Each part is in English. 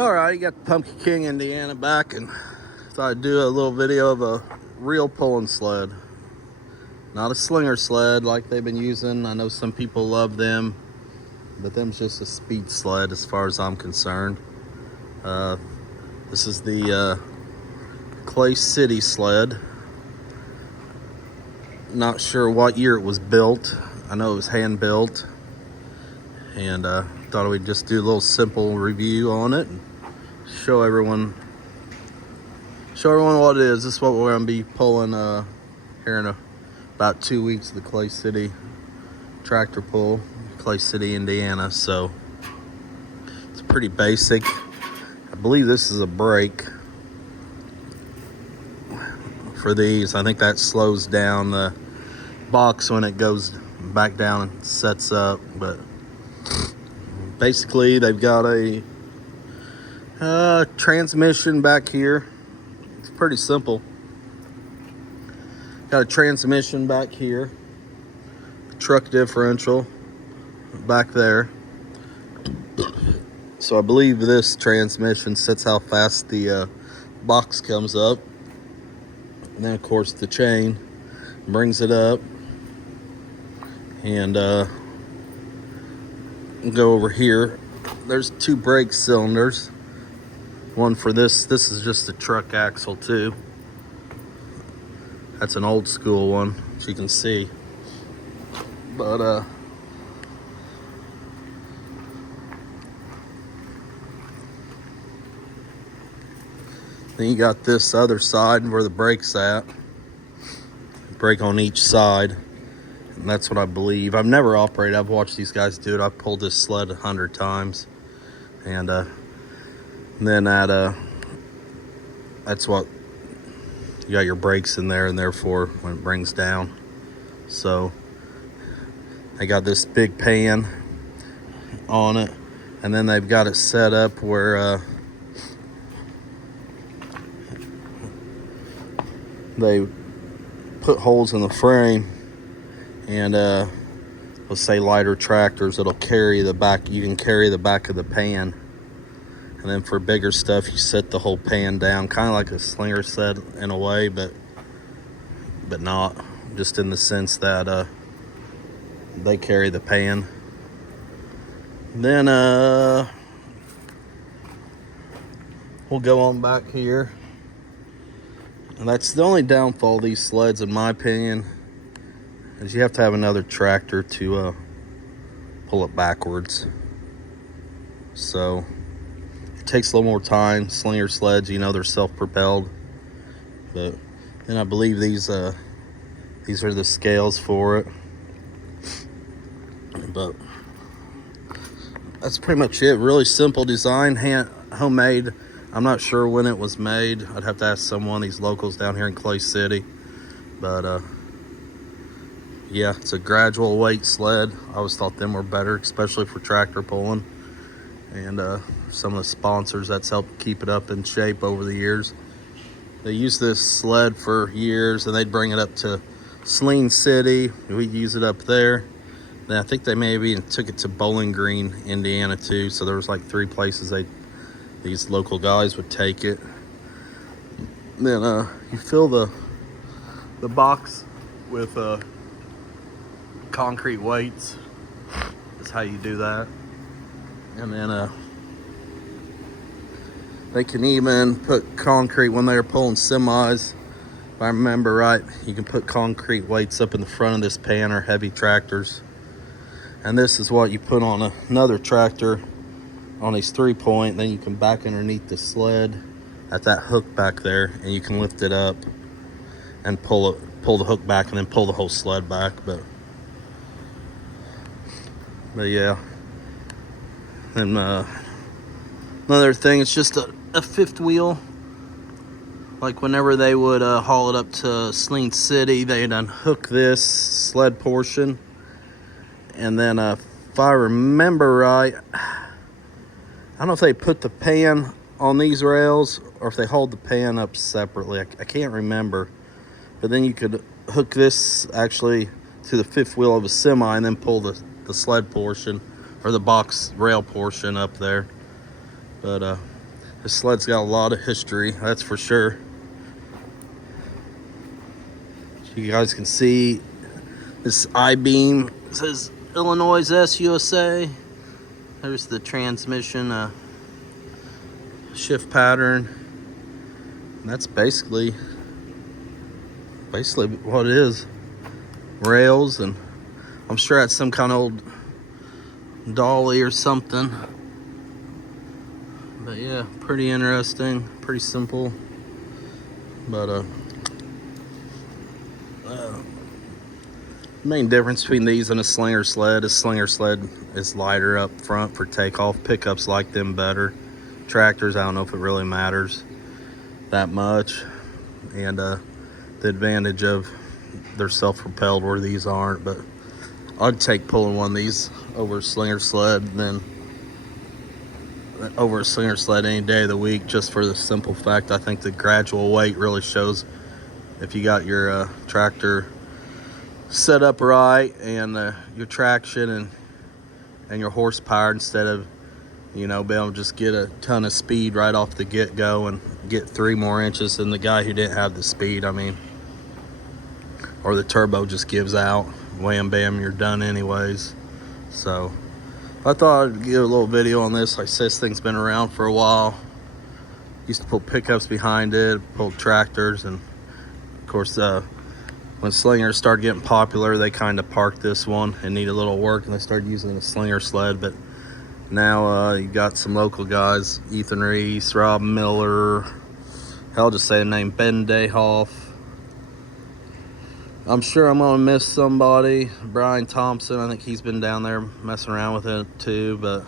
Alright, you got the Pumpkin King, Indiana back, and thought I'd do a little video of a real pulling sled. Not a slinger sled like they've been using. I know some people love them, but them's just a speed sled as far as I'm concerned. This is the Clay City sled. Not sure what year it was built. I know it was hand built, and thought we'd just do a little simple review on it and show everyone what it is. This is what we're going to be pulling here in about 2 weeks, the Clay City tractor pull, Clay City, Indiana. So it's pretty basic. I believe this is a brake for these. I think that slows down the box when it goes back down and sets up. But basically they've got a transmission back here. It's pretty simple. Got a transmission back here, truck differential back there. So I believe this transmission sets how fast the box comes up, and then of course the chain brings it up. And go over here. There's 2 brake cylinders. One for this. This is just the truck axle too. That's an old school one, as you can see. But then you got this other side where the brake's at. Brake on each side. And that's what I believe. I've never operated. I've watched these guys do it. I've pulled this sled 100 times. And then that's what you got, your brakes in there, and therefore when it brings down. So they got this big pan on it, and then they've got it set up where they put holes in the frame. And let's say lighter tractors, it'll carry the back. You can carry the back of the pan. And then for bigger stuff, you set the whole pan down, kind of like a slinger sled in a way, but not, just in the sense that they carry the pan. Then we'll go on back here. And that's the only downfall of these sleds, in my opinion, is you have to have another tractor to pull it backwards. So it takes a little more time. Slinger sleds, you know, they're self-propelled. But then I believe these are the scales for it. But that's pretty much it. Really simple design, homemade. I'm not sure when it was made. I'd have to ask someone of these locals down here in Clay City. But yeah, it's a gradual weight sled. I always thought them were better, especially for tractor pulling. And some of the sponsors, that's helped keep it up in shape over the years. They used this sled for years, and they'd bring it up to Sled City. We'd use it up there. Then I think they maybe even took it to Bowling Green, Indiana too. So there was like 3 places these local guys would take it. Then you fill the box with concrete weights. That's how you do that. And then they can even put concrete when they're pulling semis. If I remember right, you can put concrete weights up in the front of this pan or heavy tractors. And this is what you put on another tractor on these 3-point. Then you can back underneath the sled at that hook back there, and you can lift it up and pull the hook back, and then pull the whole sled back. But yeah. And another thing, it's just a 5th wheel. Like whenever they would haul it up to Sled City, they'd unhook this sled portion. And then if I remember right, I don't know if they put the pan on these rails or if they hauled the pan up separately. I can't remember. But then you could hook this actually to the 5th wheel of a semi and then pull the sled portion or the box rail portion up there. But This sled's got a lot of history, that's for sure. So you guys can see this I-beam says Illinois S-USA. There's the transmission shift pattern. And that's basically what it is. Rails, and I'm sure that's some kind of old dolly or something. But yeah, pretty interesting, pretty simple. But main difference between these and a slinger sled is lighter up front for takeoff. Pickups like them better. Tractors, I don't know if it really matters that much. And the advantage of they're self-propelled where these aren't. But I'd take pulling one of these over a slinger sled any day of the week, just for the simple fact I think the gradual weight really shows if you got your tractor set up right, and your traction and your horsepower, instead of, you know, being able to just get a ton of speed right off the get-go and get 3 more inches than the guy who didn't have the speed. I mean, or the turbo just gives out, wham bam, you're done anyways. So I thought I'd give a little video on this. Like I said, this thing's been around for a while. Used to pull pickups behind it, pulled tractors, and of course when slingers started getting popular, they kind of parked this one and needed a little work, and they started using a slinger sled. But now you got some local guys, Ethan Reese, Rob Miller, I'll just say the name, Ben Dayhoff. I'm sure I'm gonna miss somebody. Brian Thompson, I think he's been down there messing around with it too, but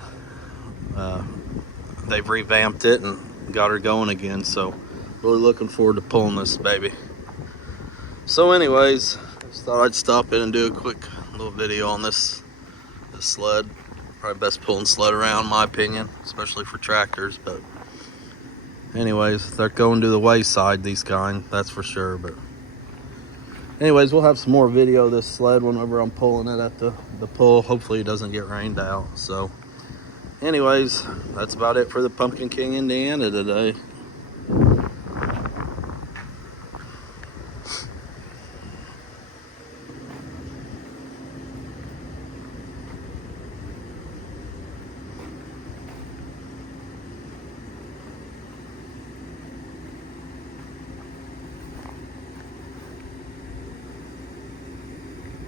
they've revamped it and got her going again. So really looking forward to pulling this baby. So anyways, just thought I'd stop in and do a quick little video on this sled. Probably best pulling sled around, in my opinion, especially for tractors. But anyways, they're going to the wayside, these kind, that's for sure. But anyways, we'll have some more video of this sled whenever I'm pulling it at the pull. Hopefully it doesn't get rained out. So anyways, that's about it for the Pumpkin King, Indiana today.